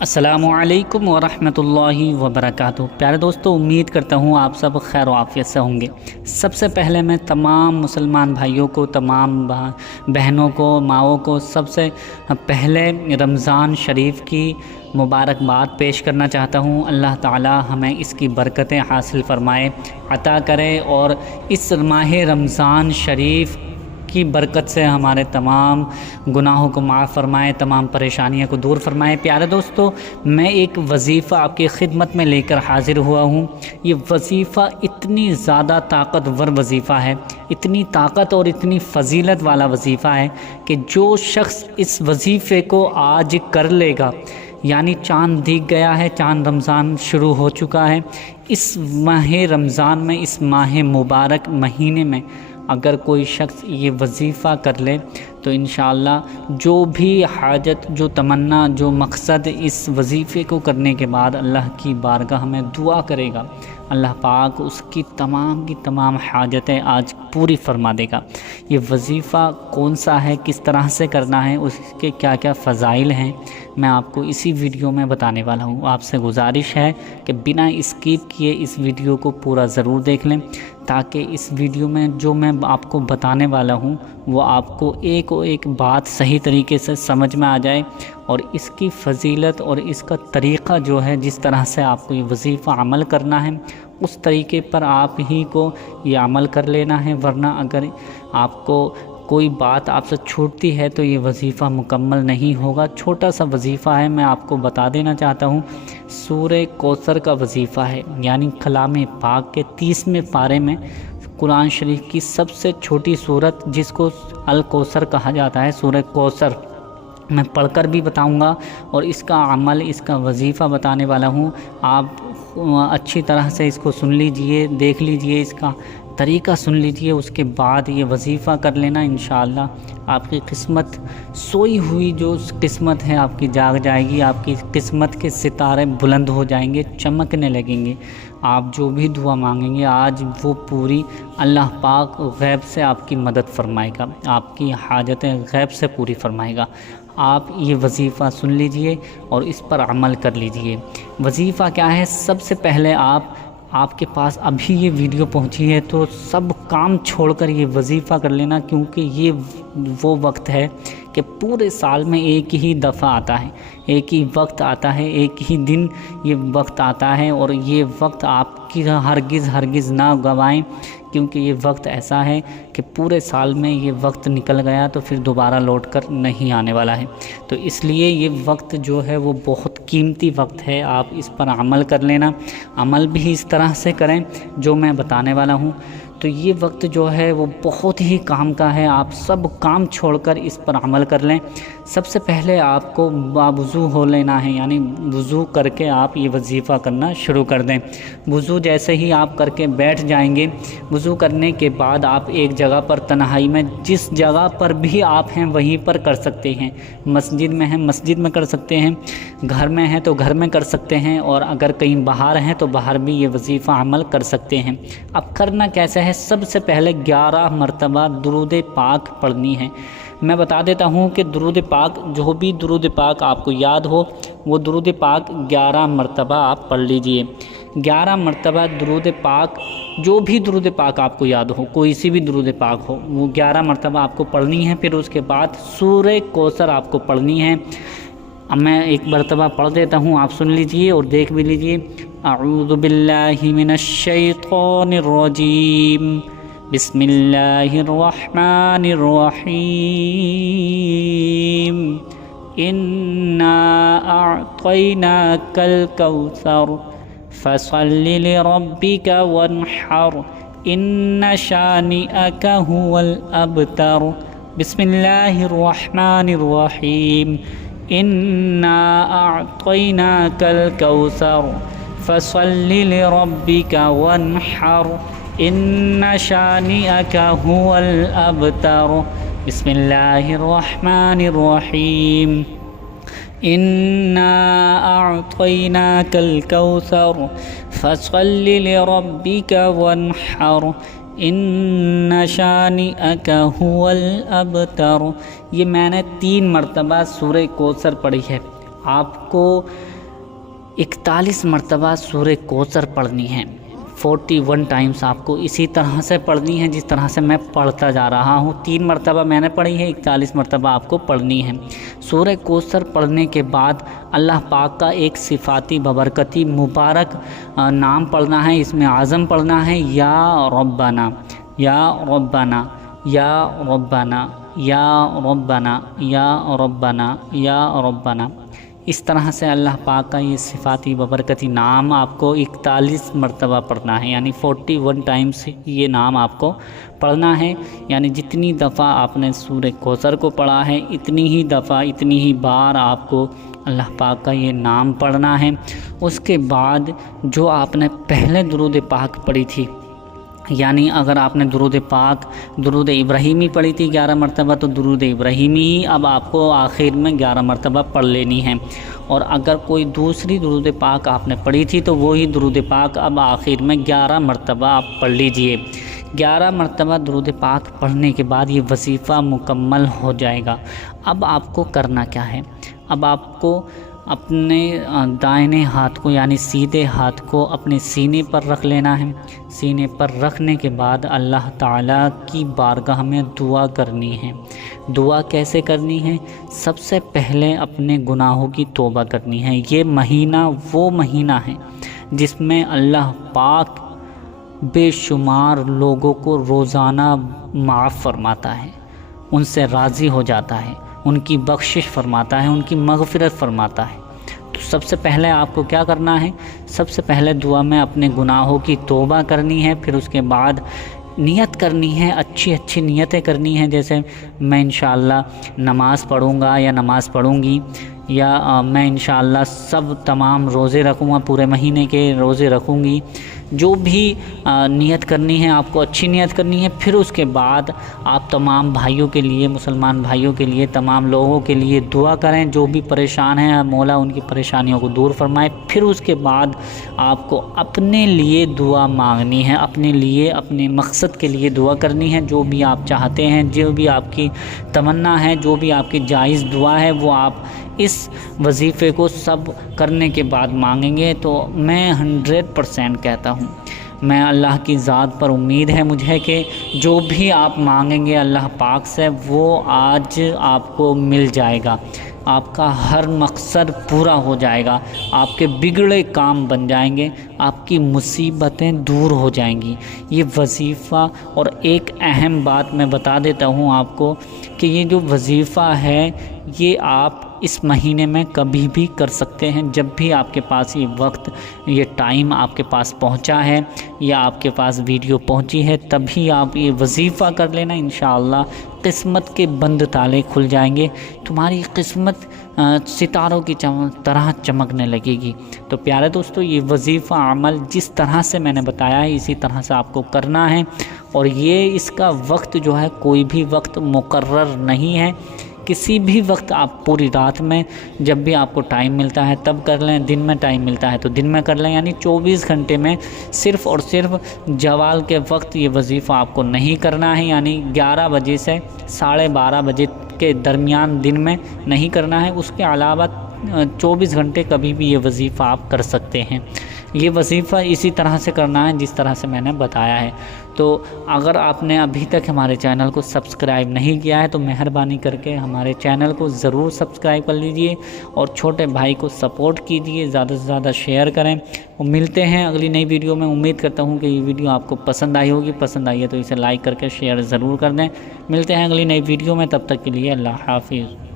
السلام علیکم ورحمۃ اللہ وبرکاتہ۔ پیارے دوستو، امید کرتا ہوں آپ سب خیر و عافیت سے ہوں گے۔ سب سے پہلے میں تمام مسلمان بھائیوں کو، تمام بہنوں کو، ماؤں کو سب سے پہلے رمضان شریف کی مبارکباد پیش کرنا چاہتا ہوں۔ اللہ تعالی ہمیں اس کی برکتیں حاصل فرمائے، عطا کرے، اور اس ماہ رمضان شریف کی برکت سے ہمارے تمام گناہوں کو معاف فرمائے، تمام پریشانیوں کو دور فرمائے۔ پیارے دوستو، میں ایک وظیفہ آپ کی خدمت میں لے کر حاضر ہوا ہوں۔ یہ وظیفہ اتنی زیادہ طاقتور وظیفہ ہے، اتنی طاقت اور اتنی فضیلت والا وظیفہ ہے کہ جو شخص اس وظیفے کو آج کر لے گا، یعنی چاند دکھ گیا ہے، چاند رمضان شروع ہو چکا ہے، اس ماہ رمضان میں، اس ماہ مبارک مہینے میں اگر کوئی شخص یہ وظیفہ کر لے تو انشاءاللہ جو بھی حاجت، جو تمنا، جو مقصد اس وظیفے کو کرنے کے بعد اللہ کی بارگاہ میں دعا کرے گا، اللہ پاک اس کی تمام حاجتیں آج پوری فرما دے گا۔ یہ وظیفہ کون سا ہے، کس طرح سے کرنا ہے، اس کے کیا کیا فضائل ہیں، میں آپ کو اسی ویڈیو میں بتانے والا ہوں۔ آپ سے گزارش ہے کہ بنا اسکپ کیے اس ویڈیو کو پورا ضرور دیکھ لیں، تاکہ اس ویڈیو میں جو میں آپ کو بتانے والا ہوں وہ آپ کو ایک بات صحیح طریقے سے سمجھ میں آ جائے، اور اس کی فضیلت اور اس کا طریقہ جو ہے، جس طرح سے آپ کو یہ وظیفہ عمل کرنا ہے، اس طریقے پر آپ ہی کو یہ عمل کر لینا ہے، ورنہ اگر آپ کو کوئی بات آپ سے چھوٹتی ہے تو یہ وظیفہ مکمل نہیں ہوگا۔ چھوٹا سا وظیفہ ہے، میں آپ کو بتا دینا چاہتا ہوں۔ سورہ کوثر کا وظیفہ ہے، یعنی کلام پاک کے 30ویں پارے میں قرآن شریف کی سب سے چھوٹی سورت، جس کو الکوثر کہا جاتا ہے، سورہ کوثر میں پڑھ کر بھی بتاؤں گا، اور اس کا عمل، اس کا وظیفہ بتانے والا ہوں۔ آپ اچھی طرح سے اس کو سن لیجئے، دیکھ لیجئے، اس کا طریقہ سن لیجئے، اس کے بعد یہ وظیفہ کر لینا، انشاءاللہ آپ کی قسمت، سوئی ہوئی جو قسمت ہے آپ کی جاگ جائے گی، آپ کی قسمت کے ستارے بلند ہو جائیں گے، چمکنے لگیں گے۔ آپ جو بھی دعا مانگیں گے آج وہ پوری اللہ پاک غیب سے آپ کی مدد فرمائے گا، آپ کی حاجتیں غیب سے پوری فرمائے گا۔ آپ یہ وظیفہ سن لیجئے اور اس پر عمل کر لیجئے۔ وظیفہ کیا ہے؟ سب سے پہلے آپ کے پاس ابھی یہ ویڈیو پہنچی ہے تو سب کام چھوڑ کر یہ وظیفہ کر لینا، کیونکہ یہ وہ وقت ہے کہ پورے سال میں ایک ہی دفعہ آتا ہے، ایک ہی وقت آتا ہے، ایک ہی دن یہ وقت آتا ہے، اور یہ وقت آپ کی ہرگز نہ گوائیں، کیونکہ یہ وقت ایسا ہے کہ پورے سال میں یہ وقت نکل گیا تو پھر دوبارہ لوٹ کر نہیں آنے والا ہے۔ تو اس لیے یہ وقت جو ہے وہ بہت قیمتی وقت ہے، آپ اس پر عمل کر لینا، عمل بھی اس طرح سے کریں جو میں بتانے والا ہوں۔ تو یہ وقت جو ہے وہ بہت ہی کام کا ہے، آپ سب کام چھوڑ کر اس پر عمل کر لیں۔ سب سے پہلے آپ کو باوضو ہو لینا ہے، یعنی وضو کر کے آپ یہ وظیفہ کرنا شروع کر دیں۔ وضو جیسے ہی آپ کر کے بیٹھ جائیں گے، وضو کرنے کے بعد آپ ایک جگہ پر تنہائی میں، جس جگہ پر بھی آپ ہیں وہیں پر کر سکتے ہیں۔ مسجد میں ہیں، مسجد میں کر سکتے ہیں، گھر میں ہیں تو گھر میں کر سکتے ہیں، اور اگر کہیں باہر ہیں تو باہر بھی یہ وظیفہ عمل کر سکتے ہیں۔ اب کرنا کیسے ہے؟ سب سے پہلے 11 مرتبہ درود پاک پڑھنی ہے۔ میں بتا دیتا ہوں کہ درود پاک، جو بھی درود پاک آپ کو یاد ہو وہ درود پاک 11 مرتبہ آپ پڑھ لیجئے۔ 11 مرتبہ درود پاک، جو بھی درود پاک آپ کو یاد ہو، کوئی سی بھی درود پاک ہو، وہ 11 مرتبہ آپ کو پڑھنی ہے۔ پھر اس کے بعد سورہ کوثر آپ کو پڑھنی ہے۔ اب میں ایک مرتبہ پڑھ دیتا ہوں، آپ سن لیجئے اور دیکھ بھی لیجئے۔ اعوذ باللہ من الشیطان الرجیم، بسم اللہ الرحمن الرحیم، انا اعطیناک الکوثر فصل لربک وانحر ان شانئک هو الابتر۔ بسم اللہ الرحمن الرحیم، انا اعطیناک الکوثر فصل لربک وانحر ان شانئک هو الابتر۔ بسم اللہ الرحمن الرحیم، انا اعطیناک الکوثر فصل لربک وانحر ان شانئک هو الابتر۔ یہ میں نے 3 مرتبہ سورہ کوثر پڑھی ہے۔ آپ کو 41 مرتبہ سورہ کوثر پڑھنی ہے، 41 ٹائمز آپ کو اسی طرح سے پڑھنی ہے جس طرح سے میں پڑھتا جا رہا ہوں۔ 3 مرتبہ میں نے پڑھی ہے، 41 مرتبہ آپ کو پڑھنی ہے۔ سورہ کوثر پڑھنے کے بعد اللہ پاک کا ایک صفاتی ببرکتی مبارک نام پڑھنا ہے، اس میں اعظم پڑھنا ہے، یا ربنا یا ربنا یا ربنا یا ربنا یا ربنا یا ربنا۔ اس طرح سے اللہ پاک کا یہ صفاتی ببرکتی نام آپ کو 41 مرتبہ پڑھنا ہے، یعنی 41 ٹائمز یہ نام آپ کو پڑھنا ہے۔ یعنی جتنی دفعہ آپ نے سورہ کوثر کو پڑھا ہے اتنی ہی دفعہ اتنی ہی بار آپ کو اللہ پاک کا یہ نام پڑھنا ہے۔ اس کے بعد جو آپ نے پہلے درود پاک پڑھی تھی، یعنی اگر آپ نے درود ابراہیمی پڑھی تھی 11 مرتبہ، تو درود ابراہیمی ہی اب آپ کو آخر میں 11 مرتبہ پڑھ لینی ہے۔ اور اگر کوئی دوسری درود پاک آپ نے پڑھی تھی تو وہی درود پاک اب آخر میں 11 مرتبہ آپ پڑھ لیجئے۔ 11 مرتبہ درود پاک پڑھنے کے بعد یہ وظیفہ مکمل ہو جائے گا۔ اب آپ کو کرنا کیا ہے؟ اب آپ کو اپنے دائیں ہاتھ کو یعنی سیدھے ہاتھ کو اپنے سینے پر رکھ لینا ہے۔ سینے پر رکھنے کے بعد اللہ تعالیٰ کی بارگاہ میں دعا کرنی ہے۔ دعا کیسے کرنی ہے؟ سب سے پہلے اپنے گناہوں کی توبہ کرنی ہے۔ یہ مہینہ وہ مہینہ ہے جس میں اللہ پاک بے شمار لوگوں کو روزانہ معاف فرماتا ہے، ان سے راضی ہو جاتا ہے، ان کی بخشش فرماتا ہے، ان کی مغفرت فرماتا ہے۔ تو سب سے پہلے آپ کو کیا کرنا ہے؟ سب سے پہلے دعا میں اپنے گناہوں کی توبہ کرنی ہے، پھر اس کے بعد نیت کرنی ہے، اچھی اچھی نیتیں کرنی ہیں، جیسے میں انشاءاللہ نماز پڑھوں گا یا نماز پڑھوں گی، یا میں انشاءاللہ تمام روزے رکھوں گا، پورے مہینے کے روزے رکھوں گی۔ جو بھی نیت کرنی ہے آپ کو اچھی نیت کرنی ہے۔ پھر اس کے بعد آپ تمام بھائیوں کے لیے، مسلمان بھائیوں کے لیے، تمام لوگوں کے لیے دعا کریں، جو بھی پریشان ہیں مولا ان کی پریشانیوں کو دور فرمائے۔ پھر اس کے بعد آپ کو اپنے لیے دعا مانگنی ہے، اپنے لیے، اپنے مقصد کے لیے دعا کرنی ہے۔ جو بھی آپ چاہتے ہیں، جو بھی آپ کی تمنا ہے، جو بھی آپ کی جائز دعا ہے، وہ آپ اس وظیفے کو سب کرنے کے بعد مانگیں گے تو میں 100% کہتا ہوں، میں اللہ کی ذات پر امید ہے مجھے کہ جو بھی آپ مانگیں گے اللہ پاک سے وہ آج آپ کو مل جائے گا۔ آپ کا ہر مقصد پورا ہو جائے گا، آپ کے بگڑے کام بن جائیں گے، آپ کی مصیبتیں دور ہو جائیں گی۔ یہ وظیفہ، اور ایک اہم بات میں بتا دیتا ہوں آپ کو کہ یہ جو وظیفہ ہے یہ آپ اس مہینے میں کبھی بھی کر سکتے ہیں، جب بھی آپ کے پاس یہ وقت، یہ ٹائم آپ کے پاس پہنچا ہے یا آپ کے پاس ویڈیو پہنچی ہے، تبھی آپ یہ وظیفہ کر لینا۔ انشاءاللہ قسمت کے بند تالے کھل جائیں گے، تمہاری قسمت ستاروں کی طرح چمکنے لگے گی۔ تو پیارے دوستو، یہ وظیفہ عمل جس طرح سے میں نے بتایا ہے اسی طرح سے آپ کو کرنا ہے، اور یہ اس کا وقت جو ہے کوئی بھی وقت مقرر نہیں ہے، کسی بھی وقت آپ پوری رات میں جب بھی آپ کو ٹائم ملتا ہے تب کر لیں، دن میں ٹائم ملتا ہے تو دن میں کر لیں، یعنی 24 گھنٹے میں صرف اور صرف زوال کے وقت یہ وظیفہ آپ کو نہیں کرنا ہے، یعنی 11 بجے سے 12:30 بجے کے درمیان دن میں نہیں کرنا ہے۔ اس کے علاوہ 24 گھنٹے کبھی بھی یہ وظیفہ آپ کر سکتے ہیں۔ یہ وظیفہ اسی طرح سے کرنا ہے جس طرح سے میں نے بتایا ہے۔ تو اگر آپ نے ابھی تک ہمارے چینل کو سبسکرائب نہیں کیا ہے تو مہربانی کر کے ہمارے چینل کو ضرور سبسکرائب کر لیجئے، اور چھوٹے بھائی کو سپورٹ کیجئے، زیادہ سے زیادہ شیئر کریں۔ اور ملتے ہیں اگلی نئی ویڈیو میں۔ امید کرتا ہوں کہ یہ ویڈیو آپ کو پسند آئی ہوگی، پسند آئی ہے تو اسے لائک کر کے شیئر ضرور کر دیں۔ ملتے ہیں اگلی نئی ویڈیو میں، تب تک کے لیے اللہ حافظ۔